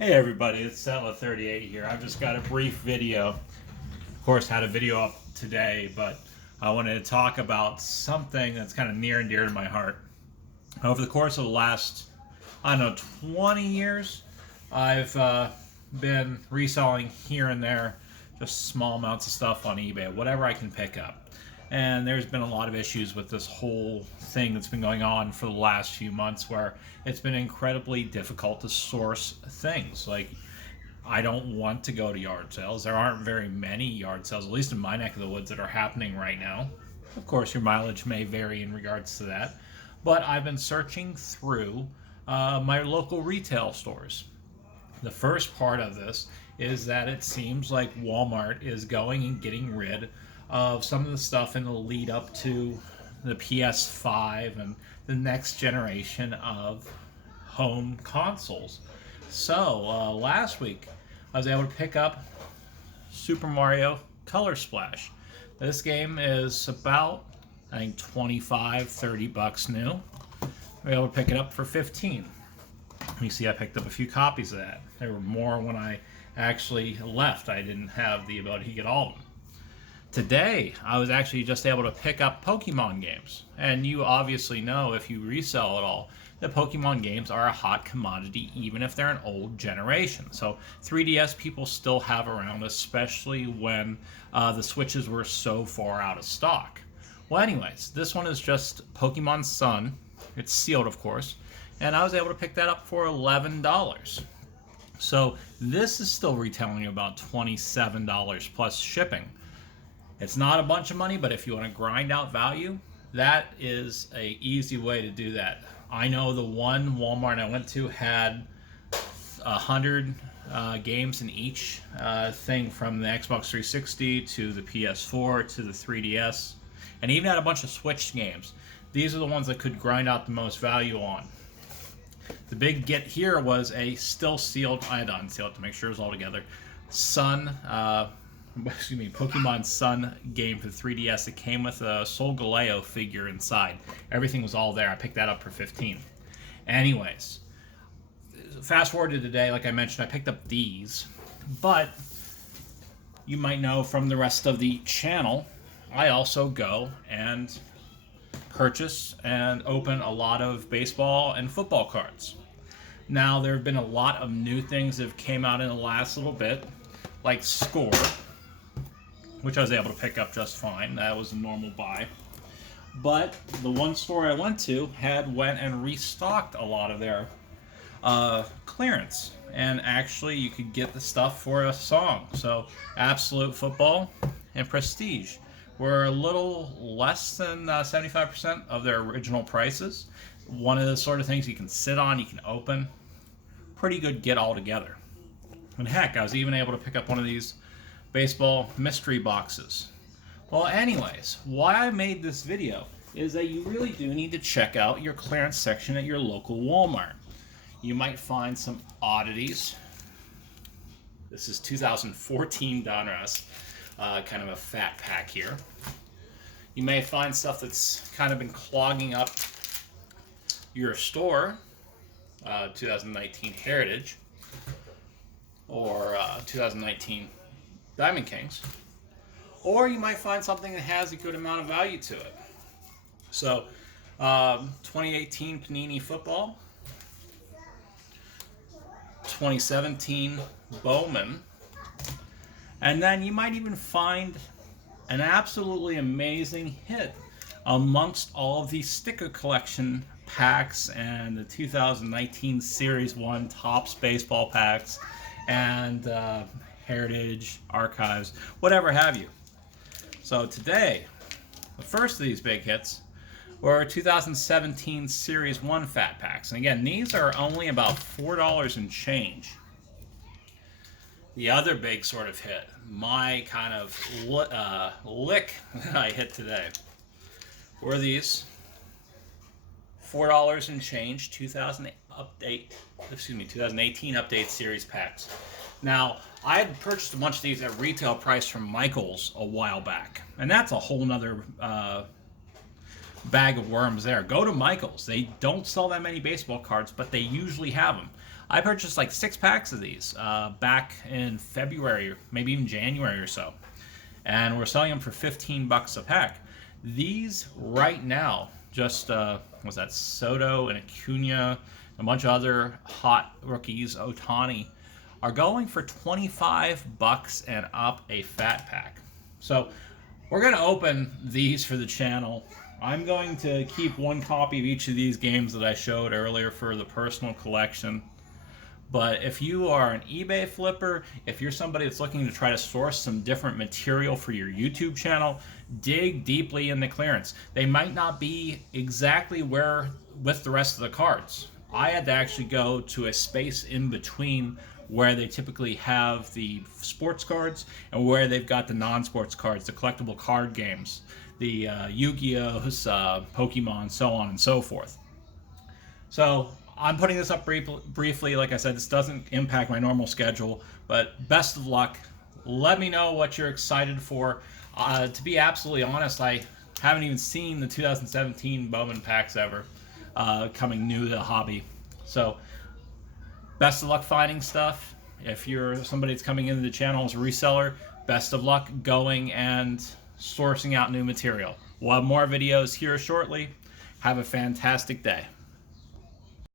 Hey everybody, it's Cello 38 here. I've just got a brief video. Of course, had a video up today, but I wanted to talk about something that's kind of near and dear to my heart. Over the course of the last, 20 years, I've been reselling here and there, just small amounts of stuff on eBay, whatever I can pick up. And there's been a lot of issues with this whole thing that's been going on for the last few months where it's been incredibly difficult to source things. Like, I don't want to go to yard sales. There aren't very many yard sales, at least in my neck of the woods, that are happening right now. Of course, your mileage may vary in regards to that. But I've been searching through my local retail stores. The first part of this is that it seems like Walmart is going and getting rid of some of the stuff in the lead up to the PS5 and the next generation of home consoles. So last week I was able to pick up Super Mario Color Splash. This game is about, I think, 25, 30 bucks new. We were able to pick it up for 15. You see I picked up a few copies of that. There were more when I actually left. I didn't have the ability to get all of them. Today, I was actually just able to pick up Pokemon games. And you obviously know, if you resell at all, that Pokemon games are a hot commodity, even if they're an old generation. So 3DS people still have around, especially when the Switches were so far out of stock. Well, anyways, this one is just Pokemon Sun. It's sealed, of course. And I was able to pick that up for $11. So this is still retailing about $27 plus shipping. It's not a bunch of money, but if you want to grind out value, that is a easy way to do that. I know the one Walmart I went to had 100 games in each thing, from the Xbox 360 to the PS4 to the 3DS, and even had a bunch of Switch games. These are the ones that could grind out the most value on. The big get here was a still sealed, I had to unseal it to make sure it was all together, Pokemon Sun game for 3DS. It came with a Solgaleo figure inside. Everything was all there. I picked that up for 15. Anyways, fast forward to today, like I mentioned, I picked up these. But you might know from the rest of the channel, I also go and purchase and open a lot of baseball and football cards. Now, there have been a lot of new things that have came out in the last little bit, like Score, which I was able to pick up just fine. That was a normal buy. But the one store I went to went and restocked a lot of their clearance. And actually, you could get the stuff for a song. So Absolute Football and Prestige were a little less than 75% of their original prices. One of the sort of things you can sit on, you can open. Pretty good get all together. And heck, I was even able to pick up one of these baseball mystery boxes. Well, anyways, why I made this video is that you really do need to check out your clearance section at your local Walmart. You might find some oddities. This is 2014 Donruss, kind of a fat pack here. You may find stuff that's kind of been clogging up your store, 2019 Heritage, or 2019 Diamond Kings, or you might find something that has a good amount of value to it. So 2018 Panini Football, 2017 Bowman, and then you might even find an absolutely amazing hit amongst all of these sticker collection packs and the 2019 Series 1 Topps baseball packs and Heritage, Archives, whatever have you. So today, the first of these big hits were 2017 Series 1 Fat Packs. And again, these are only about $4 and change. The other big sort of hit, my kind of lick that I hit today, were these $4 and change 2018 Update Series packs. Now, I had purchased a bunch of these at retail price from Michael's a while back, and that's a whole nother bag of worms there. Go to Michael's. They don't sell that many baseball cards, but they usually have them. I purchased like 6 packs of these back in February, maybe even January or so. And we're selling them for 15 bucks a pack. These right now, just was that Soto and Acuna, a bunch of other hot rookies, Ohtani, are going for 25 bucks and up a fat pack. So we're going to open these for the channel. I'm going to keep 1 copy of each of these games that I showed earlier for the personal collection. But if you are an eBay flipper, if you're somebody that's looking to try to source some different material for your YouTube channel, dig deeply in the clearance. They might not be exactly where with the rest of the cards. I had to actually go to a space in between where they typically have the sports cards and where they've got the non-sports cards, the collectible card games, the Yu-Gi-Ohs, Pokemon, so on and so forth. So I'm putting this up briefly. Like I said, this doesn't impact my normal schedule, but best of luck. Let me know what you're excited for. To be absolutely honest, I haven't even seen the 2017 Bowman packs ever coming new to the hobby. So best of luck finding stuff. If you're somebody that's coming into the channel as a reseller, best of luck going and sourcing out new material. We'll have more videos here shortly. Have a fantastic day.